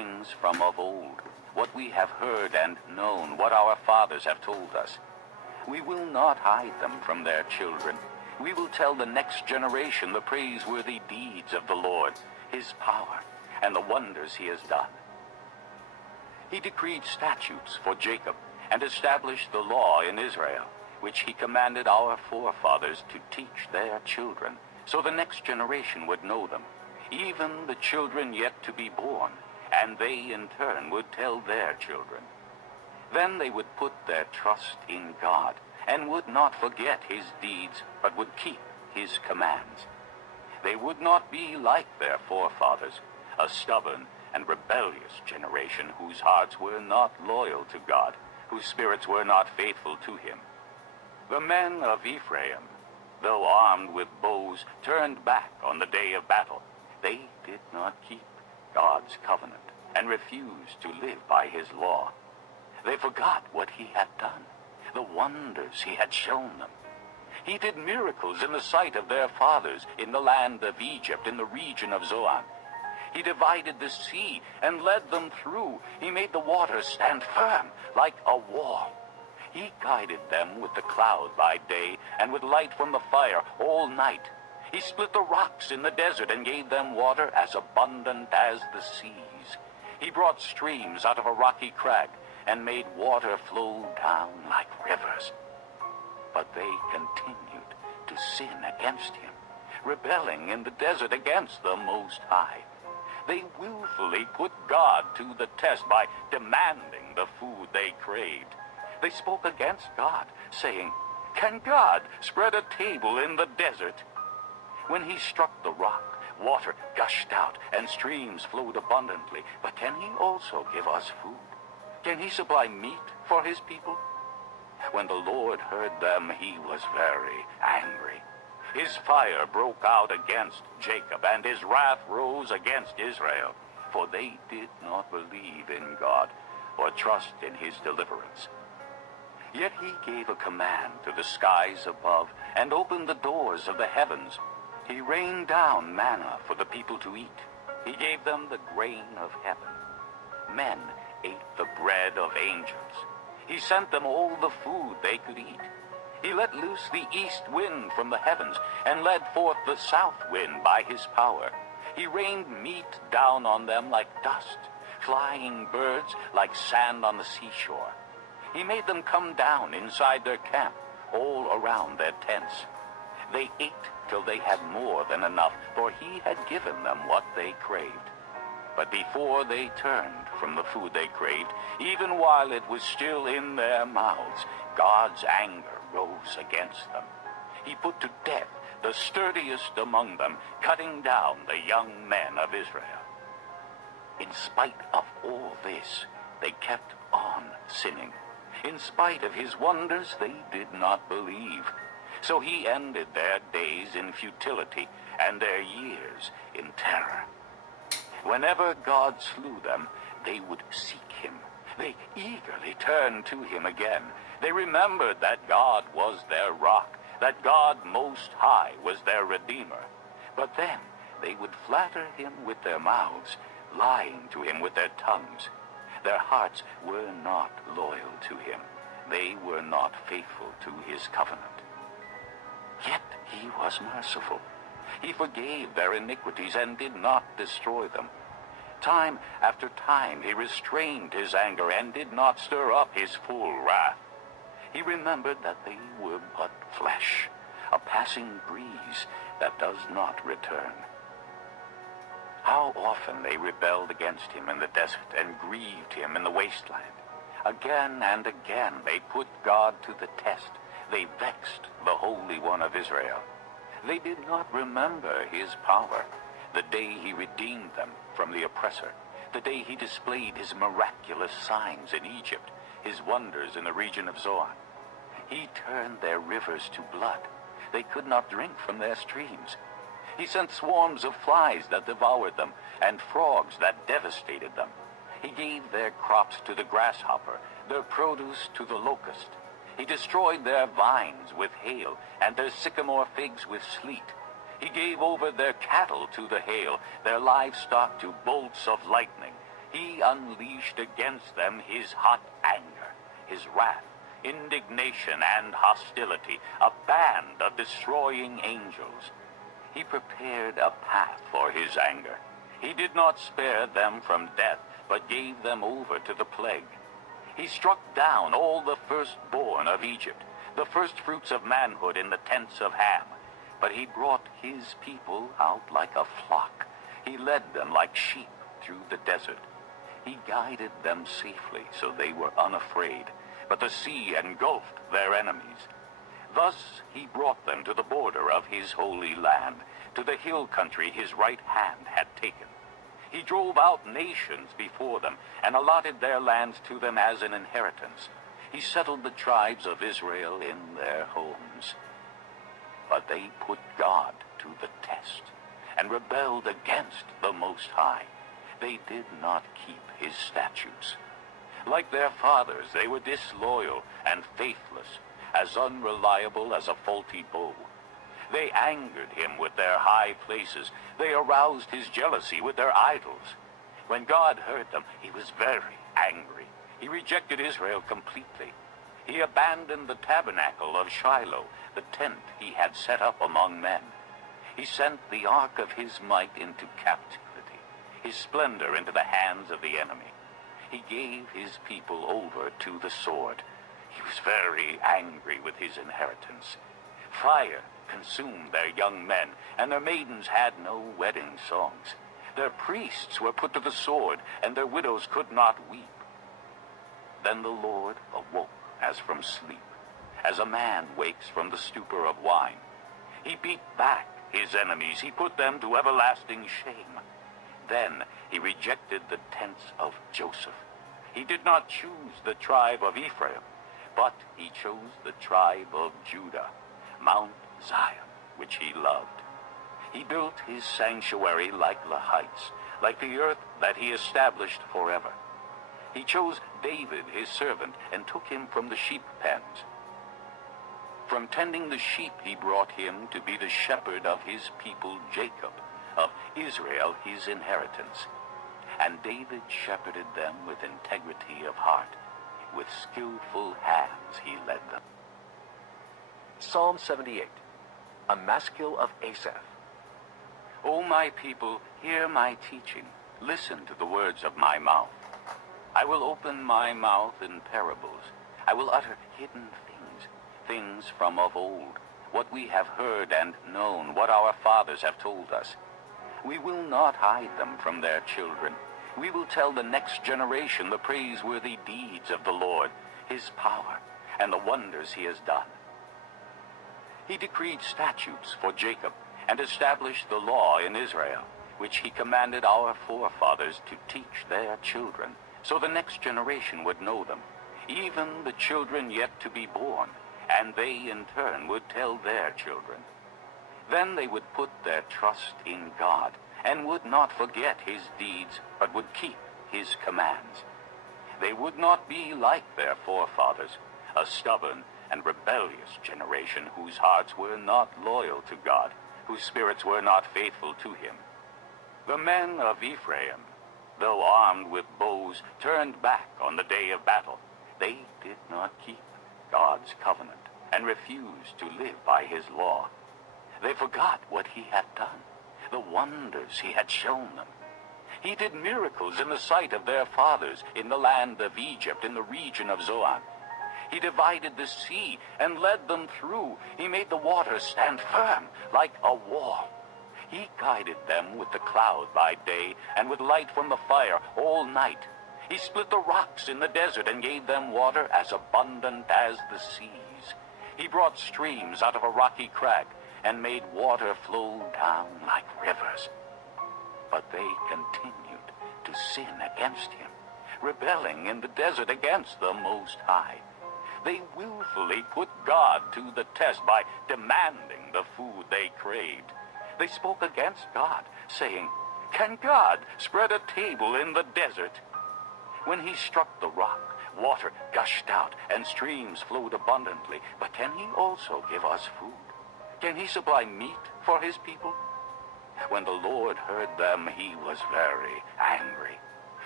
things from of old, what we have heard and known, what our fathers have told us. We will not hide them from their children. We will tell the next generation the praiseworthy deeds of the Lord, his power, and the wonders he has done. He decreed statutes for Jacob and established the law in Israel, which he commanded our forefathers to teach their children, so the next generation would know them, even the children yet to be born, and they in turn would tell their children. Then they would put their trust in God, and would not forget his deeds, but would keep his commands. They would not be like their forefathers, a stubborn and rebellious generation whose hearts were not loyal to God, whose spirits were not faithful to him. The men of Ephraim, though armed with bows, turned back on the day of battle. They did not keep God's covenant and refused to live by his law. They forgot what he had done, the wonders he had shown them. He did miracles in the sight of their fathers in the land of Egypt, in the region of Zoan. He divided the sea and led them through. He made the waters stand firm like a wall. He guided them with the cloud by day and with light from the fire all night. He split the rocks in the desert and gave them water as abundant as the seas. He brought streams out of a rocky crag and made water flow down like rivers. But they continued to sin against him, rebelling in the desert against the Most High. They willfully put God to the test by demanding the food they craved. They spoke against God, saying, "Can God spread a table in the desert?" When he struck the rock, water gushed out and streams flowed abundantly. But can he also give us food? Can he supply meat for his people? When the Lord heard them, he was very angry. His fire broke out against Jacob, and his wrath rose against Israel, for they did not believe in God or trust in his deliverance. Yet he gave a command to the skies above and opened the doors of the heavens. He rained down manna for the people to eat. He gave them the grain of heaven. Men ate the bread of angels. He sent them all the food they could eat. He let loose the east wind from the heavens and led forth the south wind by his power. He rained meat down on them like dust, flying birds like sand on the seashore. He made them come down inside their camp, all around their tents. They ate till they had more than enough, for he had given them what they craved. But before they turned from the food they craved, even while it was still in their mouths, God's anger rose against them. He put to death the sturdiest among them, cutting down the young men of Israel. In spite of all this, they kept on sinning. In spite of his wonders, they did not believe. So he ended their days in futility and their years in terror. Whenever God slew them, they would seek him. They eagerly turned to him again. They remembered that God was their rock, that God Most High was their Redeemer. But then they would flatter him with their mouths, lying to him with their tongues. Their hearts were not loyal to him. They were not faithful to his covenant. Yet he was merciful. He forgave their iniquities and did not destroy them. Time after time he restrained his anger and did not stir up his full wrath. He remembered that they were but flesh, a passing breeze that does not return. How often they rebelled against him in the desert and grieved him in the wasteland. Again and again they put God to the test. They vexed the Holy One of Israel. They did not remember his power, the day he redeemed them from the oppressor, the day he displayed his miraculous signs in Egypt, his wonders in the region of Zoan. He turned their rivers to blood. They could not drink from their streams. He sent swarms of flies that devoured them, and frogs that devastated them. He gave their crops to the grasshopper, their produce to the locust. He destroyed their vines with hail, and their sycamore figs with sleet. He gave over their cattle to the hail, their livestock to bolts of lightning. He unleashed against them his hot anger, his wrath, indignation, and hostility, a band of destroying angels. He prepared a path for his anger. He did not spare them from death, but gave them over to the plague. He struck down all the firstborn of Egypt, the firstfruits of manhood in the tents of Ham. But he brought his people out like a flock. He led them like sheep through the desert. He guided them safely, so they were unafraid, but the sea engulfed their enemies. Thus he brought them to the border of his holy land, to the hill country his right hand had taken. He drove out nations before them, and allotted their lands to them as an inheritance. He settled the tribes of Israel in their homes. But they put God to the test, and rebelled against the Most High. They did not keep his statutes. Like their fathers, they were disloyal and faithless, as unreliable as a faulty bow. They angered him with their high places. They aroused his jealousy with their idols. When God heard them, he was very angry. He rejected Israel completely. He abandoned the tabernacle of Shiloh, the tent he had set up among men. He sent the ark of his might into captivity, his splendor into the hands of the enemy. He gave his people over to the sword. He was very angry with his inheritance. Fire consumed their young men, and their maidens had no wedding songs. Their priests were put to the sword, and their widows could not weep. Then the Lord awoke as from sleep, as a man wakes from the stupor of wine. He beat back his enemies. He put them to everlasting shame. Then he rejected the tents of Joseph. He did not choose the tribe of Ephraim, but he chose the tribe of Judah, Mount Zion, which he loved. He built his sanctuary like the heights, like the earth that he established forever. He chose David his servant and took him from the sheep pens. From tending the sheep he brought him to be the shepherd of his people Jacob, of Israel his inheritance. And David shepherded them with integrity of heart. With skillful hands he led them. Psalm 78, a maskil of Asaph. O my people, hear my teaching. Listen to the words of my mouth. I will open my mouth in parables. I will utter hidden things, things from of old, what we have heard and known, what our fathers have told us. We will not hide them from their children. We will tell the next generation the praiseworthy deeds of the Lord, his power, and the wonders he has done. He decreed statutes for Jacob and established the law in Israel, which he commanded our forefathers to teach their children, so the next generation would know them, even the children yet to be born, and they in turn would tell their children. Then they would put their trust in God, and would not forget his deeds, but would keep his commands. They would not be like their forefathers, a stubborn and rebellious generation whose hearts were not loyal to God, whose spirits were not faithful to him. The men of Ephraim, though armed with bows, turned back on the day of battle. They did not keep God's covenant and refused to live by his law. They forgot what he had done, the wonders he had shown them. He did miracles in the sight of their fathers in the land of Egypt, in the region of Zoan. He divided the sea and led them through. He made the waters stand firm like a wall. He guided them with the cloud by day and with light from the fire all night. He split the rocks in the desert and gave them water as abundant as the seas. He brought streams out of a rocky crag and made water flow down like rivers. But they continued to sin against him, rebelling in the desert against the Most High. They willfully put God to the test by demanding the food they craved. They spoke against God, saying, "Can God spread a table in the desert?" When he struck the rock, water gushed out and streams flowed abundantly. But can he also give us food? Can he supply meat for his people? When the Lord heard them, he was very angry.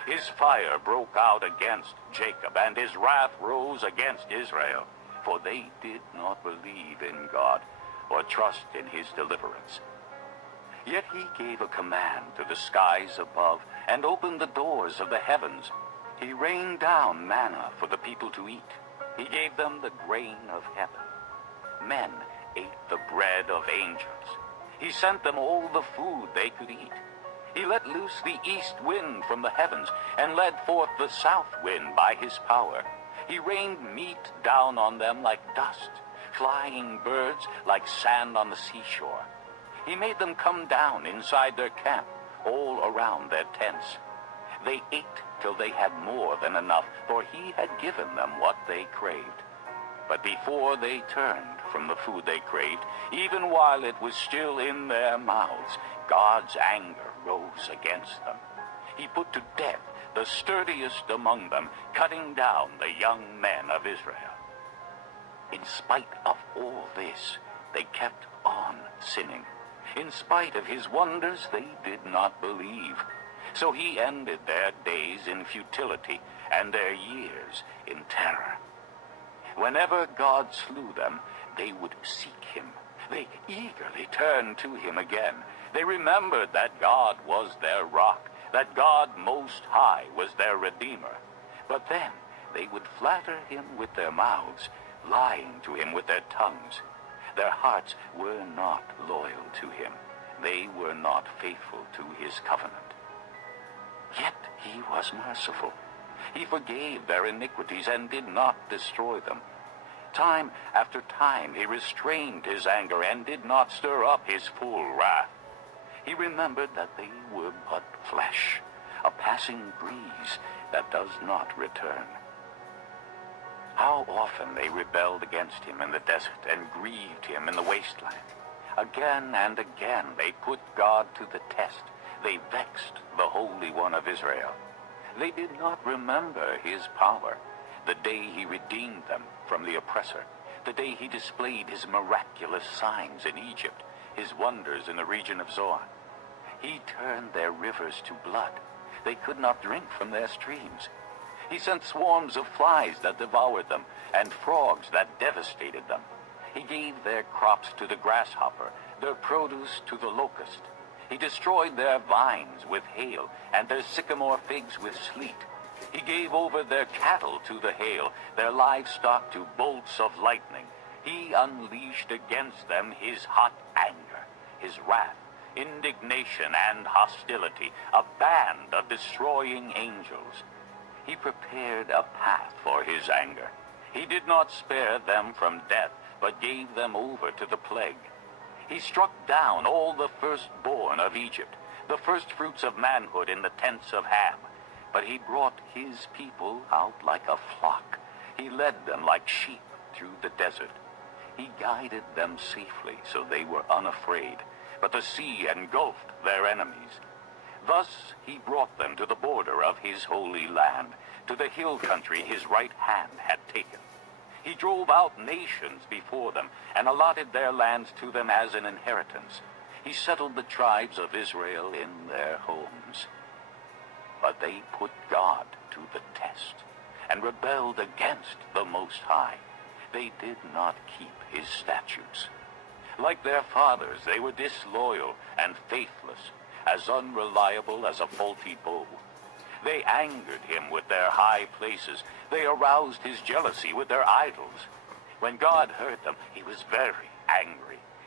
His fire broke out against Jacob, and his wrath rose against Israel, for they did not believe in God or trust in his deliverance. Yet he gave a command to the skies above and opened the doors of the heavens. He rained down manna for the people to eat. He gave them the grain of heaven. Men ate the bread of angels. He sent them all the food they could eat. He let loose the east wind from the heavens and led forth the south wind by his power. He rained meat down on them like dust, flying birds like sand on the seashore. He made them come down inside their camp, all around their tents. They ate till they had more than enough, for he had given them what they craved. But before they turned from the food they craved, even while it was still in their mouths, God's anger rose against them. He put to death the sturdiest among them, cutting down the young men of Israel. In spite of all this, they kept on sinning. In spite of his wonders, they did not believe. So he ended their days in futility and their years in terror. Whenever God slew them, they would seek him. They eagerly turned to him again. They remembered that God was their rock, that God Most High was their Redeemer. But then they would flatter him with their mouths, lying to him with their tongues. Their hearts were not loyal to him. They were not faithful to his covenant. Yet he was merciful. He forgave their iniquities and did not destroy them. Time after time he restrained his anger and did not stir up his full wrath. He remembered that they were but flesh, a passing breeze that does not return. How often they rebelled against him in the desert and grieved him in the wasteland. Again and again they put God to the test. They vexed the Holy One of Israel. They did not remember his power, the day he redeemed them from the oppressor, the day he displayed his miraculous signs in Egypt, his wonders in the region of Zoan. He turned their rivers to blood. They could not drink from their streams. He sent swarms of flies that devoured them, and frogs that devastated them. He gave their crops to the grasshopper, their produce to the locust. He destroyed their vines with hail, and their sycamore figs with sleet. He gave over their cattle to the hail, their livestock to bolts of lightning. He unleashed against them his hot anger, his wrath, indignation, and hostility, a band of destroying angels. He prepared a path for his anger. He did not spare them from death, but gave them over to the plague. He struck down all the firstborn of Egypt, the firstfruits of manhood in the tents of Ham. But he brought his people out like a flock. He led them like sheep through the desert. He guided them safely, so they were unafraid. But the sea engulfed their enemies. Thus he brought them to the border of his holy land, to the hill country his right hand had taken. He drove out nations before them and allotted their lands to them as an inheritance. He settled the tribes of Israel in their homes. But they put God to the test and rebelled against the Most High. They did not keep his statutes. Like their fathers, they were disloyal and faithless, as unreliable as a faulty bow. They angered him with their high places. They aroused his jealousy with their idols. When God heard them, he was very angry.